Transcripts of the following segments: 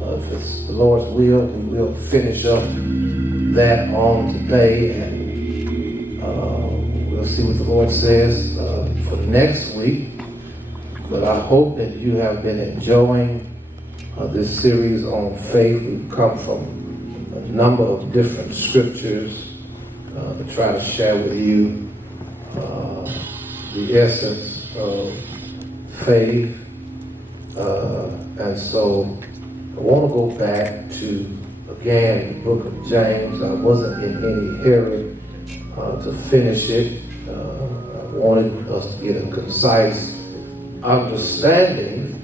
If it's the Lord's will, we will finish up that on today, and we'll see what the Lord says for next week. But I hope that you have been enjoying this series on faith. We've come from a number of different scriptures to try to share with you the essence of faith. And so I want to go back to, again, the book of James. I wasn't in any hurry to finish it. I wanted us to get a concise understanding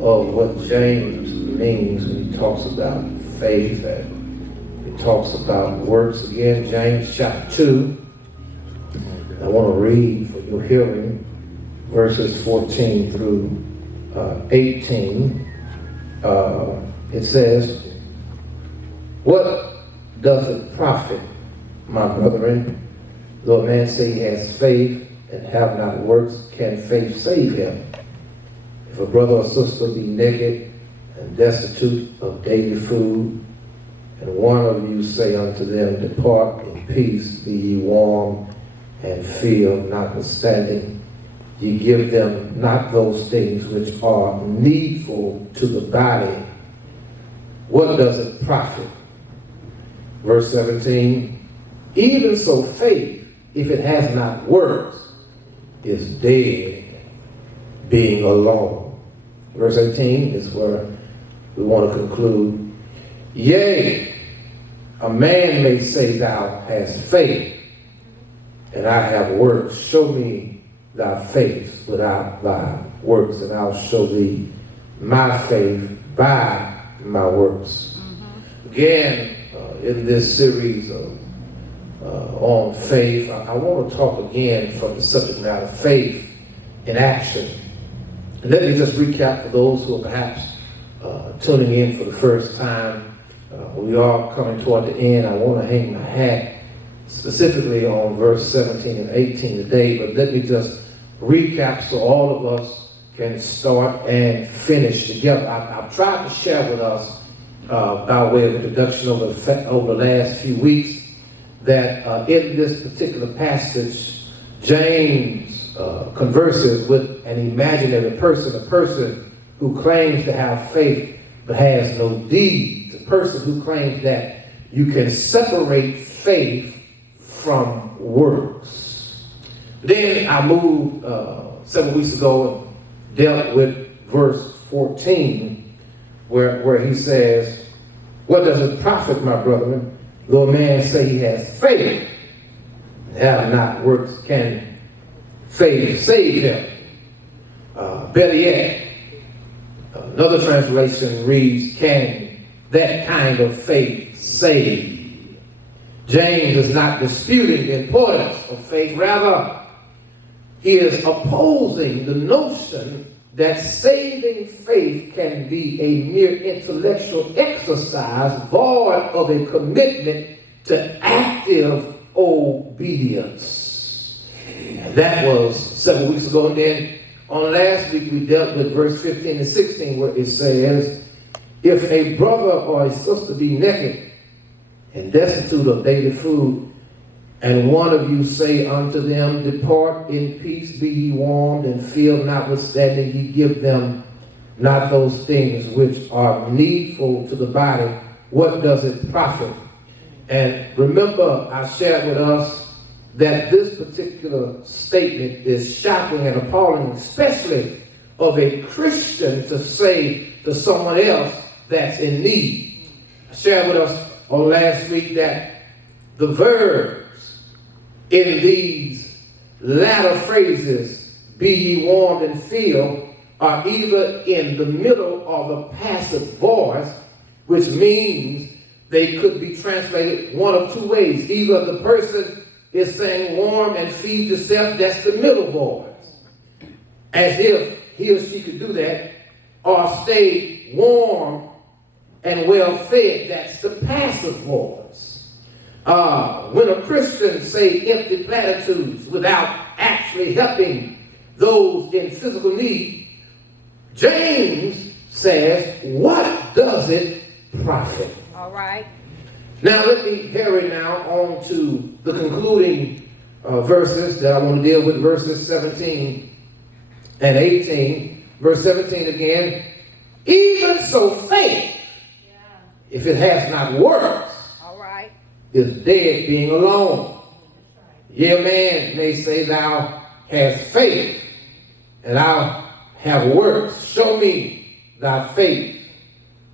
of what James means when he talks about faith and he talks about works. Again, James chapter 2. I want to read for your hearing verses 14 through 18. It says, "What does it profit, my brethren, though a man say he has faith and have not works? Can faith save him? If a brother or sister be naked and destitute of daily food, and one of you say unto them, Depart in peace, be ye warm and filled, notwithstanding ye give them not those things which are needful to the body, what does it profit?" Verse 17, "Even so faith, if it has not works, is dead, being alone." Verse 18 is where we want to conclude. "Yea, a man may say thou hast faith, and I have works. Show me thy faith without thy works, and I'll show thee my faith by my works." Again, in this series on faith, I want to talk again from the subject matter of faith in action. And let me just recap for those who are perhaps tuning in for the first time. We are coming toward the end. I want to hang my hat specifically on verse 17 and 18 today, but let me just recap so all of us can start and finish together. I've tried to share with us by way of introduction over the last few weeks that in this particular passage, James converses with an imaginary person, a person who claims to have faith but has no deeds, a person who claims that you can separate faith from works. Then I moved several weeks ago and dealt with verse 14 where he says, "What does it profit, my brethren, though a man say he has faith and have not works? Can faith save him?" Better yet, another translation reads, "Can that kind of faith save?" James is not disputing the importance of faith. Rather, he is opposing the notion that saving faith can be a mere intellectual exercise void of a commitment to active obedience. And that was several weeks ago. And then on last week we dealt with verse 15 and 16 where it says, "If a brother or a sister be naked and destitute of daily food, and one of you say unto them, Depart in peace, be ye warmed and filled, notwithstanding ye give them not those things which are needful to the body, what does it profit?" And remember, I shared with us that this particular statement is shocking and appalling, especially of a Christian to say to someone else that's in need. I shared with us on last week that the verbs in these latter phrases, "be ye warmed and filled," are either in the middle of a passive voice, which means they could be translated one of two ways. Either the person is saying warm and feed yourself, that's the middle voice, as if he or she could do that, or stay warm and well fed, that's the passive voice. When a Christian say empty platitudes without actually helping those in physical need, James says, what does it profit? All right. Now let me carry now on to the concluding verses that I want to deal with, verses 17 and 18. Verse 17 again. Even so faith, if it has not works, all right, is dead being alone. Yea, a man may say, thou hast faith, and I have works. Show me thy faith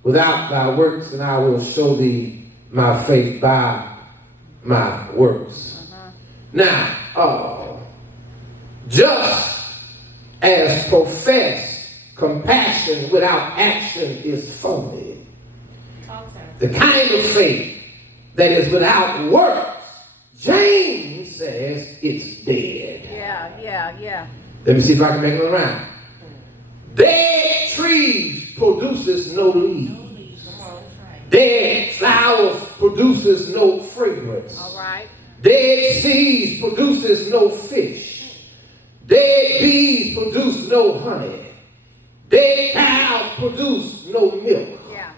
without thy works, and I will show thee my faith by my works. Now, just as professed compassion without action is phony, the kind of faith that is without works, James says it's dead. Yeah. Let me see if I can make it around. Dead trees produces no leaves. Dead flowers produces no fragrance. All right. Dead seas produces no fish. Dead bees produce no honey. Dead cows produce no milk. Yeah.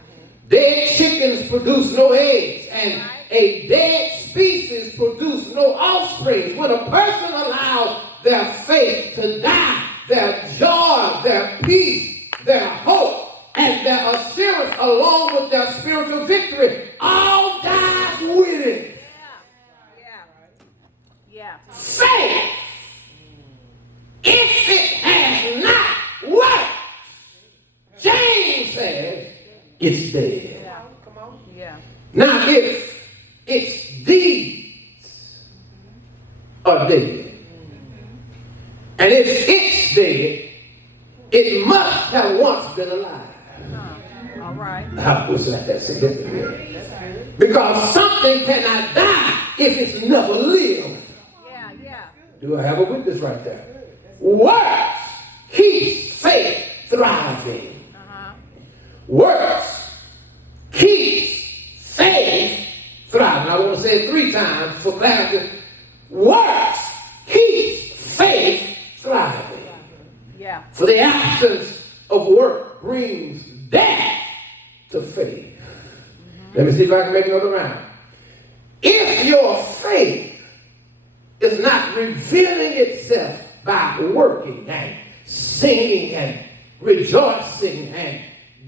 Dead chickens produce no eggs. And a dead species produce no offspring. When a person allows their faith to die, their joy, their peace, their hope, and their assurance along with their spiritual victory all dies with it. Yeah. Faith, if it has not worked, James says it's dead. Yeah. Come on. Yeah. Now, if its deeds are dead, and if it's dead, it must have once been alive. All right. I wish I had significant. Because something cannot die if it's never lived. Yeah. Do I have a witness right there? Works keeps faith thriving. Works keeps faith thriving. I want to say it 3 times for clarity. Works keeps faith thriving. Yeah. For the absence of work brings death to faith. Let me see if I can make another round. If your faith is not revealing itself by working and singing and rejoicing and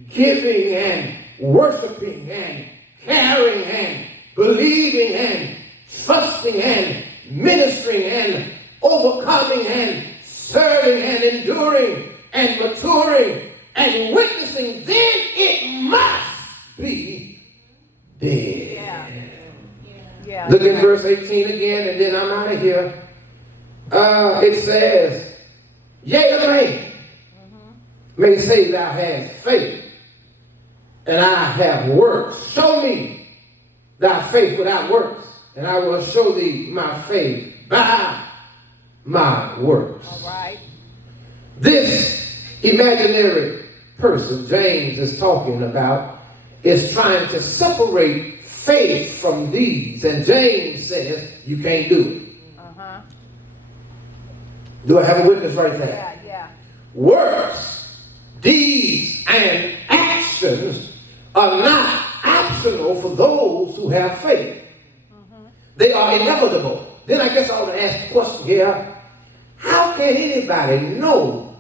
giving and worshiping and caring and believing and trusting and ministering and overcoming and serving and enduring and maturing and witnessing, then it must be dead. Yeah. Look at verse 18 again, and then I'm out of here. It says, yea, a man may say thou hast faith, and I have works. Show me thy faith without works, and I will show thee my faith by my works. All right. This imaginary person James is talking about is trying to separate faith from deeds, and James says you can't do it. Do I have a witness right there? Yeah. Works, deeds, and actions are not optional for those who have faith. They are inevitable. Then I guess I ought to ask the question here, how can anybody know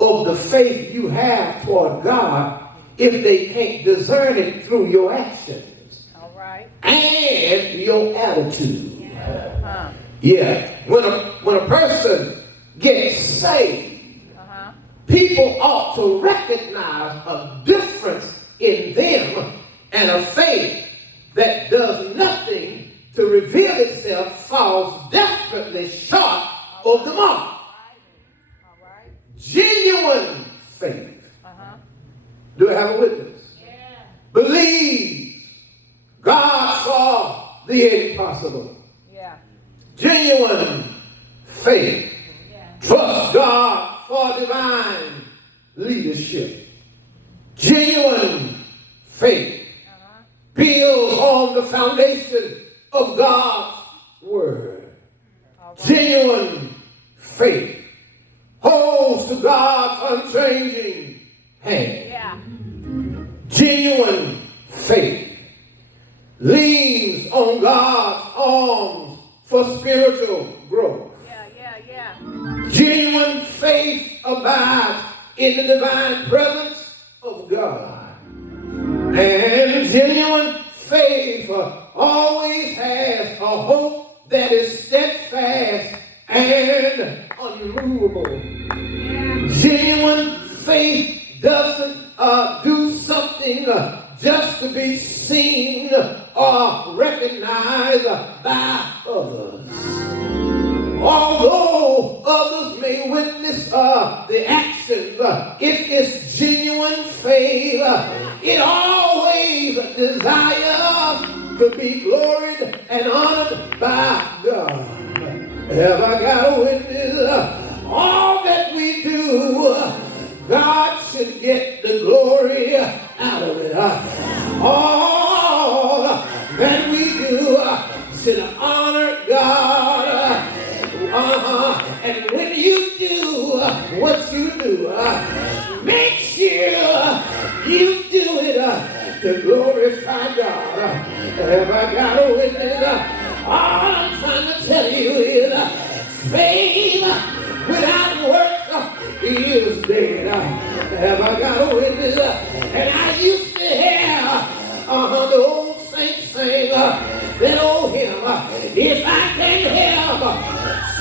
of the faith you have toward God if they can't discern it through your actions? All right. And your attitude? Yeah. When a person gets saved, people ought to recognize a difference in them and a faith that does nothing to reveal itself falls desperately short of the mark. Genuine faith. Do I have a witness? Believes God saw the impossible. Genuine faith. Trust God for divine leadership. Genuine faith builds on the foundation of God's word. Genuine faith holds to God's unchanging hand. Genuine faith leans on God's arms for spiritual growth. Yeah. Genuine faith abides in the divine presence of God. And genuine faith always has a hope that is steadfast and unmovable. Genuine faith doesn't do something just to be seen or recognized by others. Although others may witness the actions, if it's genuine faith, it always desires to be gloried and honored by God. Have I got a witness? All that we do, God should get the glory out of it. All that we do should honor God. And when you do what you do, make sure you do it to glorify God. Have I got a witness? All I'm trying to tell you is faith without works is dead. Have I got a witness? And I used to hear the old saints sing that old hymn, if I can help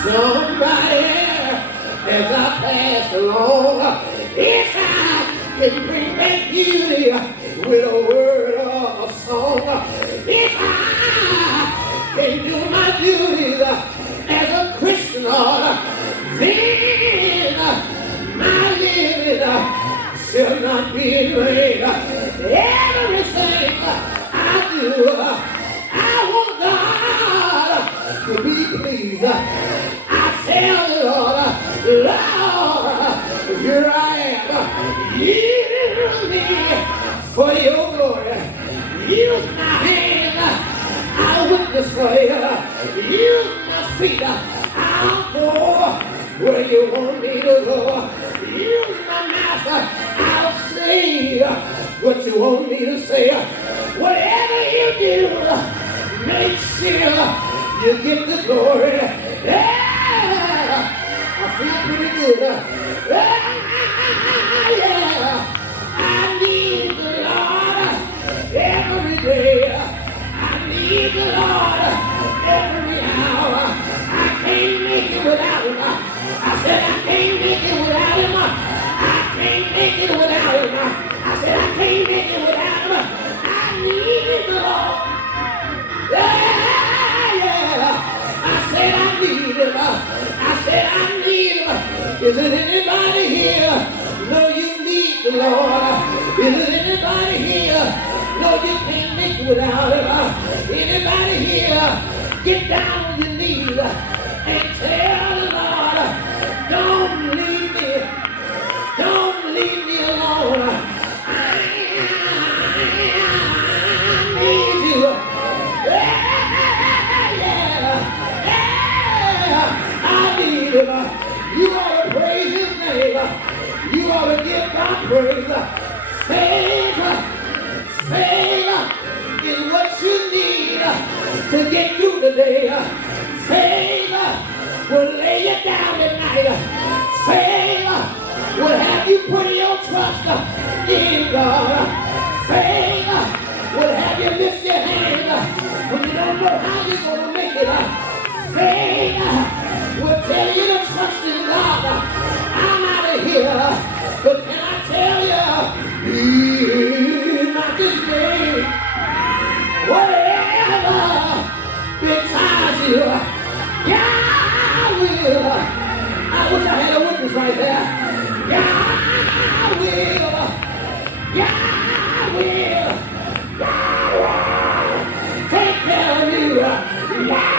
somebody as I pass along, if I can bring back beauty with a word or a song, if I can do my duties as a Christian, Lord, then my living shall not be in vain. Everything I do, I want God to be pleased. I tell the Lord, Lord, here I am. Use me for your glory. Use my hand. I'll witness for you. Use my feet. I'll go where you want me to go. Use my mouth. I'll say what you want me to say. Whatever you do, make sure you get the glory. Yeah, I feel pretty good. Yeah, I need the Lord every day. I need the Lord every hour. I can't make it without him. I said I can't make it without him. I can't make it without him. I said I can't make it without him. I need the Lord. Yeah. I said I need him. I said I need him. Is it anybody here? No, you need the Lord. Is it anybody here? No, you can't make it without him. Anybody here? Get down on your knees and tell the Lord, don't leave me. Don't leave me alone. I need you. I need him. You ought to praise his name. You ought to give God praise. Faith is what you need to get through the day. Faith will lay you down at night. Faith will have you put your trust in God. Faith will have you lift your hand when you don't know how you're going to make it. Faith will tell you to trust in God. I'm out of here, but can I tell you, He not this day. Whatever besides you, God will. I wish I had a witness right there. God will. God will. God will take care of you. Yeah.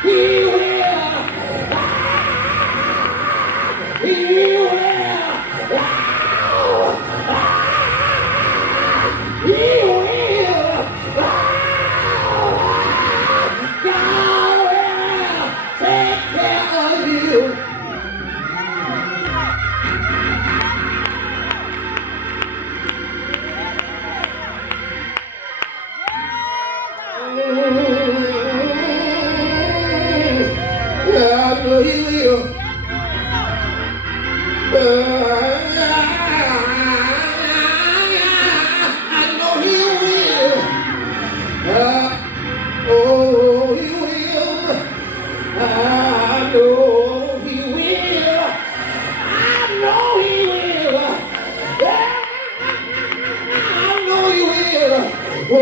He will. He will. He will. God know he will. I know he will. Oh, he will. I know he will. I know he will. I know he will. Oh,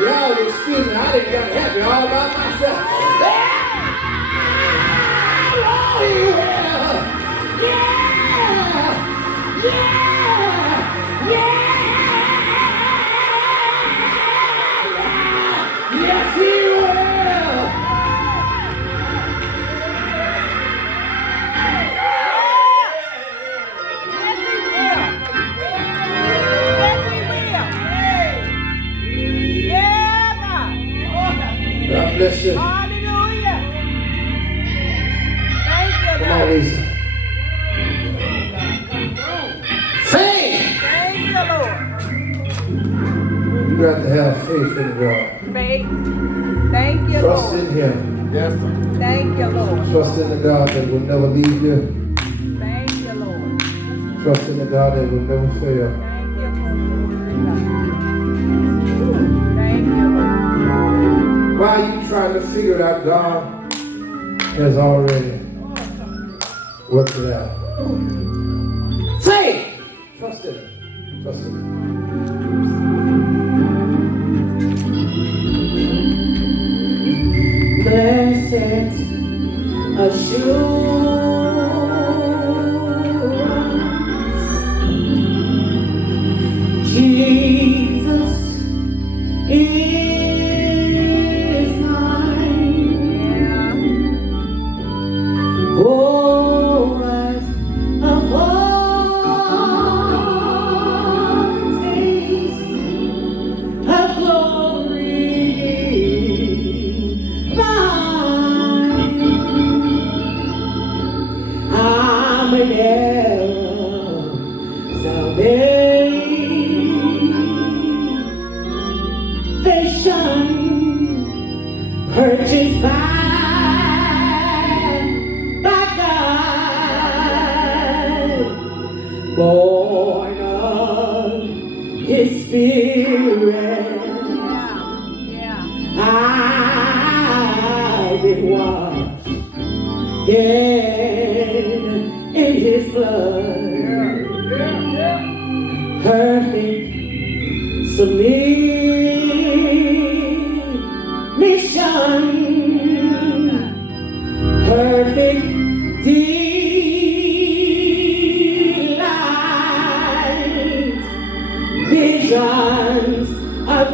y'all excuse me, I didn't got to have you all by myself. Oh, he will. Yeah! Yes, he will. God bless you. Hallelujah. Thank you, Come on, Lord. Lisa. Faith. Thank you, Lord. You got to have faith in God. Faith. Thank you, Trust Lord. in Him. Yes, sir. Thank you, Lord. Trust in the God that will never leave you. Thank you, Lord. Trust in the God that will never fail. Thank you, Lord. Thank you, Lord. Why are you trying to figure it out? God has already worked it out. Faith. Trust in Him. Trust in Him. Blessed assurance, Jesus is mine. Oh, what a foretaste of glory divine. I'm an heir of salvation, purchased by God, born of His Spirit. Yeah. I've been washed in His blood. Perfect submission, perfect delight, visions of